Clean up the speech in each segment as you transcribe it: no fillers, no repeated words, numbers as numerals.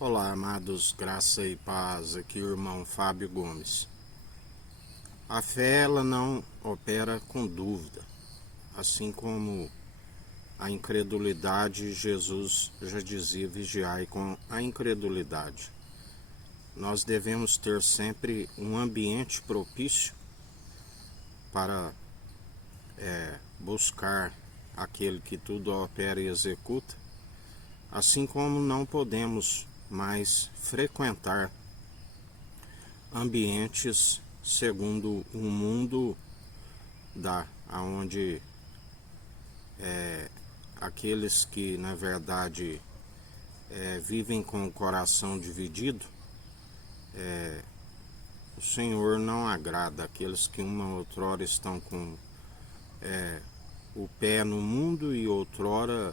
Olá, amados, graça e paz, aqui o irmão Fábio Gomes. A fé, ela não opera com dúvida, assim como a incredulidade, Jesus já dizia, vigiai com a incredulidade. Nós devemos ter sempre um ambiente propício para buscar aquele que tudo opera e executa, assim como não podemos mais frequentar ambientes segundo o mundo dá, onde aqueles que na verdade vivem com o coração dividido, o Senhor não agrada. Aqueles que uma outrora estão com o pé no mundo e outrora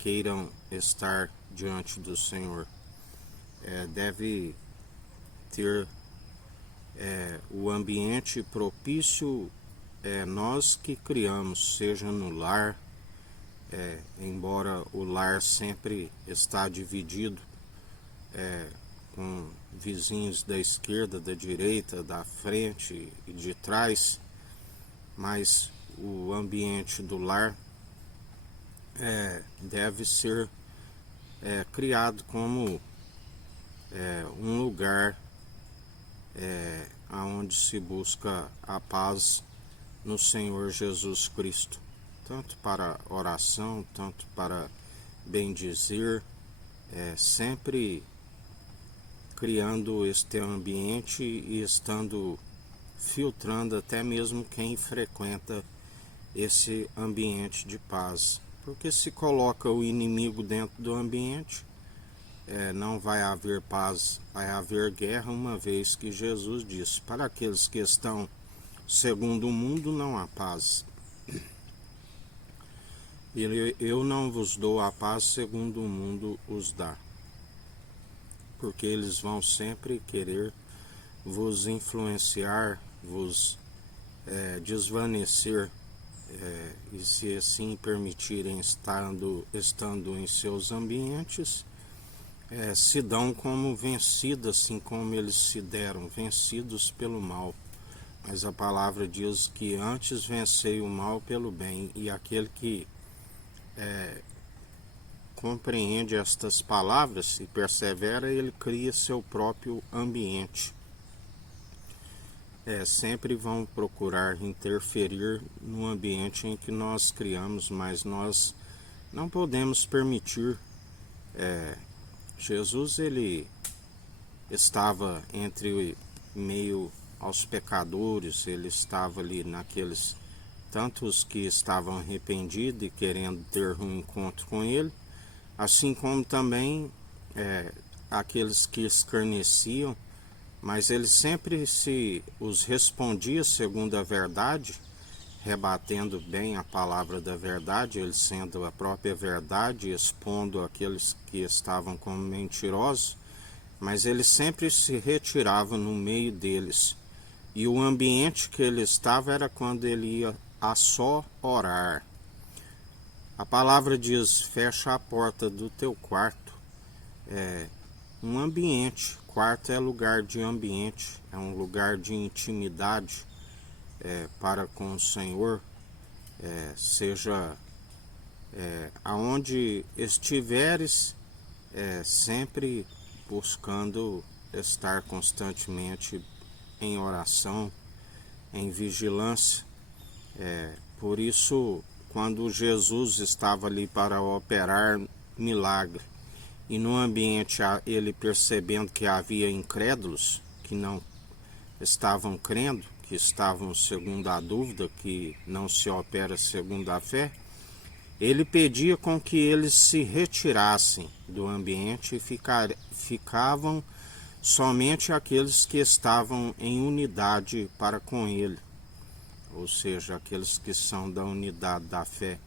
queiram estar diante do Senhor. Deve ter o ambiente propício, nós que criamos, seja no lar, embora o lar sempre está dividido com vizinhos da esquerda, da direita, da frente e de trás, mas o ambiente do lar deve ser criado como um lugar onde se busca a paz no Senhor Jesus Cristo, tanto para oração, tanto para bendizer, sempre criando este ambiente e estando filtrando até mesmo quem frequenta esse ambiente de paz. Porque se coloca o inimigo dentro do ambiente, não vai haver paz, vai haver guerra, uma vez que Jesus disse: para aqueles que estão segundo o mundo não há paz. Eu não vos dou a paz segundo o mundo os dá. Porque eles vão sempre querer vos influenciar, vos desvanecer, e se assim permitirem estando em seus ambientes, se dão como vencidos, assim como eles se deram, vencidos pelo mal. Mas a palavra diz que antes vencei o mal pelo bem, e aquele que compreende estas palavras e persevera, ele cria seu próprio ambiente. Sempre vão procurar interferir no ambiente em que nós criamos, mas nós não podemos permitir. Jesus, ele estava entre meio aos pecadores, ele estava ali naqueles tantos que estavam arrependidos e querendo ter um encontro com ele, assim como também aqueles que escarneciam, mas ele sempre os respondia segundo a verdade, rebatendo bem a palavra da verdade, ele sendo a própria verdade, expondo aqueles que estavam como mentirosos, mas ele sempre se retirava no meio deles. E o ambiente que ele estava era quando ele ia a só orar. A palavra diz: fecha a porta do teu quarto. Um ambiente, quarto é lugar de ambiente, é um lugar de intimidade para com o Senhor, seja aonde estiveres, sempre buscando estar constantemente em oração, em vigilância. Por isso, quando Jesus estava ali para operar milagre, e no ambiente ele percebendo que havia incrédulos que não estavam crendo, que estavam segundo a dúvida, que não se opera segundo a fé, ele pedia com que eles se retirassem do ambiente e ficavam somente aqueles que estavam em unidade para com ele, ou seja, aqueles que são da unidade da fé.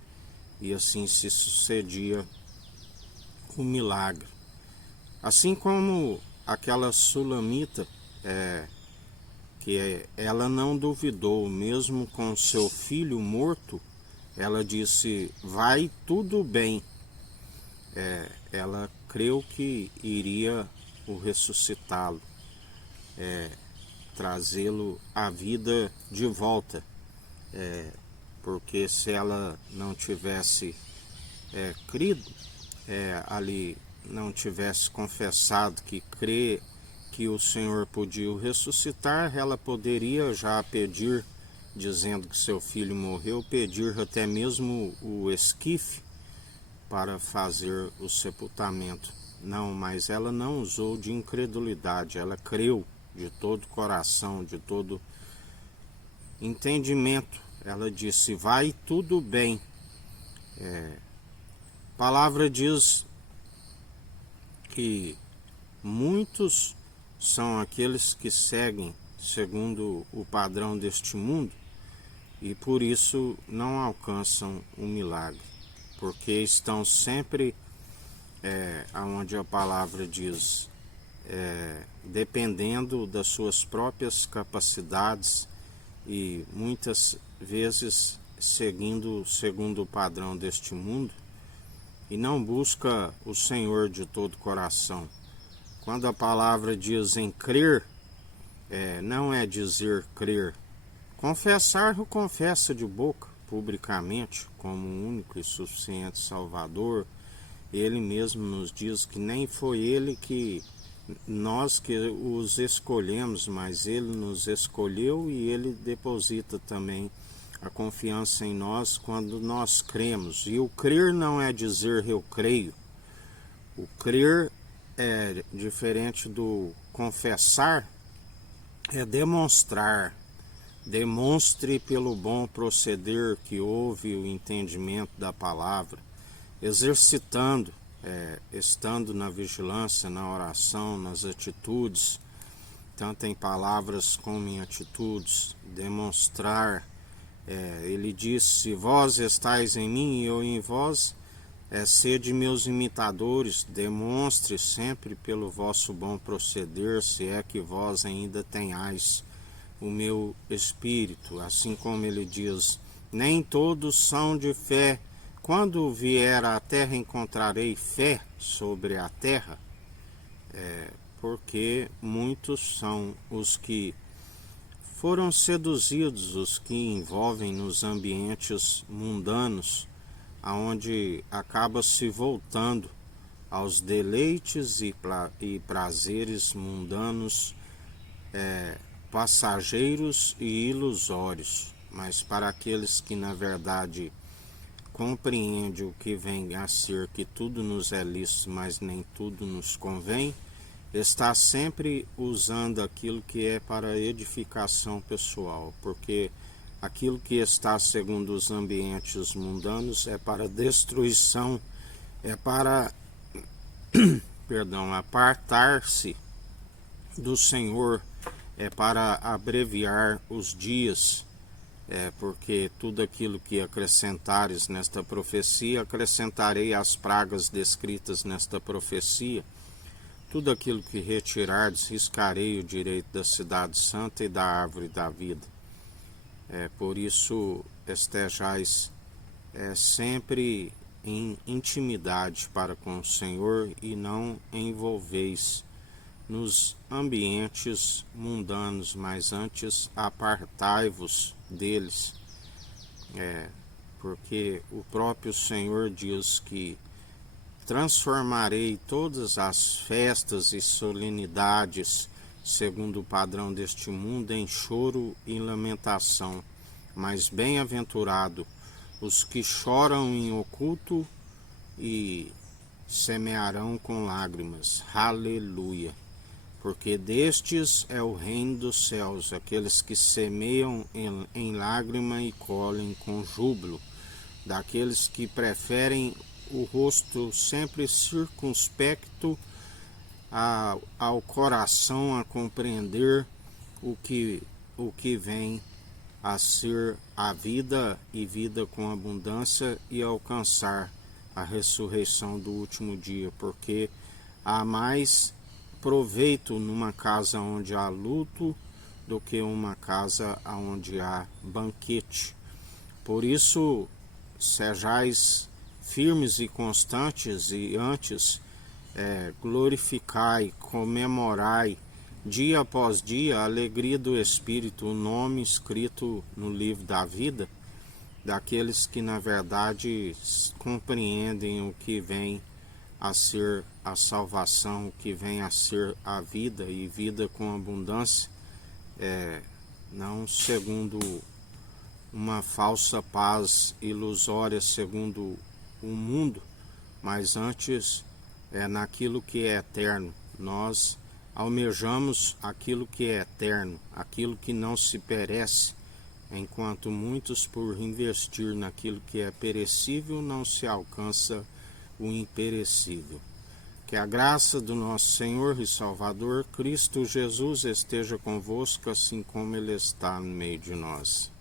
E assim se sucedia o milagre. Assim como aquela sulamita, que ela não duvidou, mesmo com seu filho morto, ela disse: vai tudo bem. Ela creu que iria o ressuscitá-lo, trazê-lo à vida de volta, porque se ela não tivesse crido, ali não tivesse confessado que crê que o Senhor podia o ressuscitar, ela poderia já pedir, dizendo que seu filho morreu, pedir até mesmo o esquife para fazer o sepultamento. Não, mas ela não usou de incredulidade, ela creu de todo coração, de todo entendimento. Ela disse: vai tudo bem. A palavra diz que muitos são aqueles que seguem segundo o padrão deste mundo e por isso não alcançam o milagre, porque estão sempre onde a palavra diz, dependendo das suas próprias capacidades e muitas vezes segundo o padrão deste mundo, e não busca o Senhor de todo coração. Quando a palavra diz em crer, não é dizer crer. Confessar, confessa de boca, publicamente, como o único e suficiente Salvador. Ele mesmo nos diz que nem foi ele que nós que os escolhemos, mas ele nos escolheu e ele deposita também a confiança em nós quando nós cremos. E o crer não é dizer eu creio. O crer é diferente do confessar, é demonstrar. Demonstre pelo bom proceder que houve o entendimento da palavra, exercitando, estando na vigilância, na oração, nas atitudes, tanto em palavras como em atitudes, demonstrar. Ele disse: se vós estáis em mim e eu em vós, sede meus imitadores, demonstre sempre pelo vosso bom proceder, se é que vós ainda tenhais o meu espírito. Assim como ele diz: nem todos são de fé. Quando vier à terra encontrarei fé sobre a terra, porque muitos são os que foram seduzidos, os que envolvem nos ambientes mundanos, aonde acaba se voltando aos deleites e prazeres mundanos, passageiros e ilusórios. Mas para aqueles que na verdade compreendem o que vem a ser, que tudo nos é lícito, mas nem tudo nos convém, está sempre usando aquilo que é para edificação pessoal, porque aquilo que está segundo os ambientes mundanos é para destruição, é para apartar-se do Senhor, é para abreviar os dias, porque tudo aquilo que acrescentares nesta profecia, acrescentarei as pragas descritas nesta profecia. Tudo aquilo que retirardes, riscarei o direito da cidade santa e da árvore da vida. Por isso, estejais sempre em intimidade para com o Senhor e não envolveis nos ambientes mundanos, mas antes apartai-vos deles, porque o próprio Senhor diz que transformarei todas as festas e solenidades, segundo o padrão deste mundo, em choro e lamentação. Mas bem-aventurado os que choram em oculto e semearão com lágrimas. Aleluia! Porque destes é o reino dos céus, aqueles que semeiam em lágrima e colhem com júbilo, daqueles que preferem o rosto sempre circunspecto ao coração a compreender o que vem a ser a vida e vida com abundância e alcançar a ressurreição do último dia, porque há mais proveito numa casa onde há luto do que uma casa onde há banquete. Por isso, sejais firmes e constantes, e antes glorificai, comemorai, dia após dia, a alegria do Espírito, o nome escrito no livro da vida, daqueles que na verdade compreendem o que vem a ser a salvação, o que vem a ser a vida e vida com abundância, não segundo uma falsa paz ilusória segundo o mundo, mas antes naquilo que é eterno. Nós almejamos aquilo que é eterno, aquilo que não se perece, enquanto muitos, por investir naquilo que é perecível, não se alcança o imperecível. Que a graça do nosso Senhor e Salvador, Cristo Jesus, esteja convosco, assim como Ele está no meio de nós.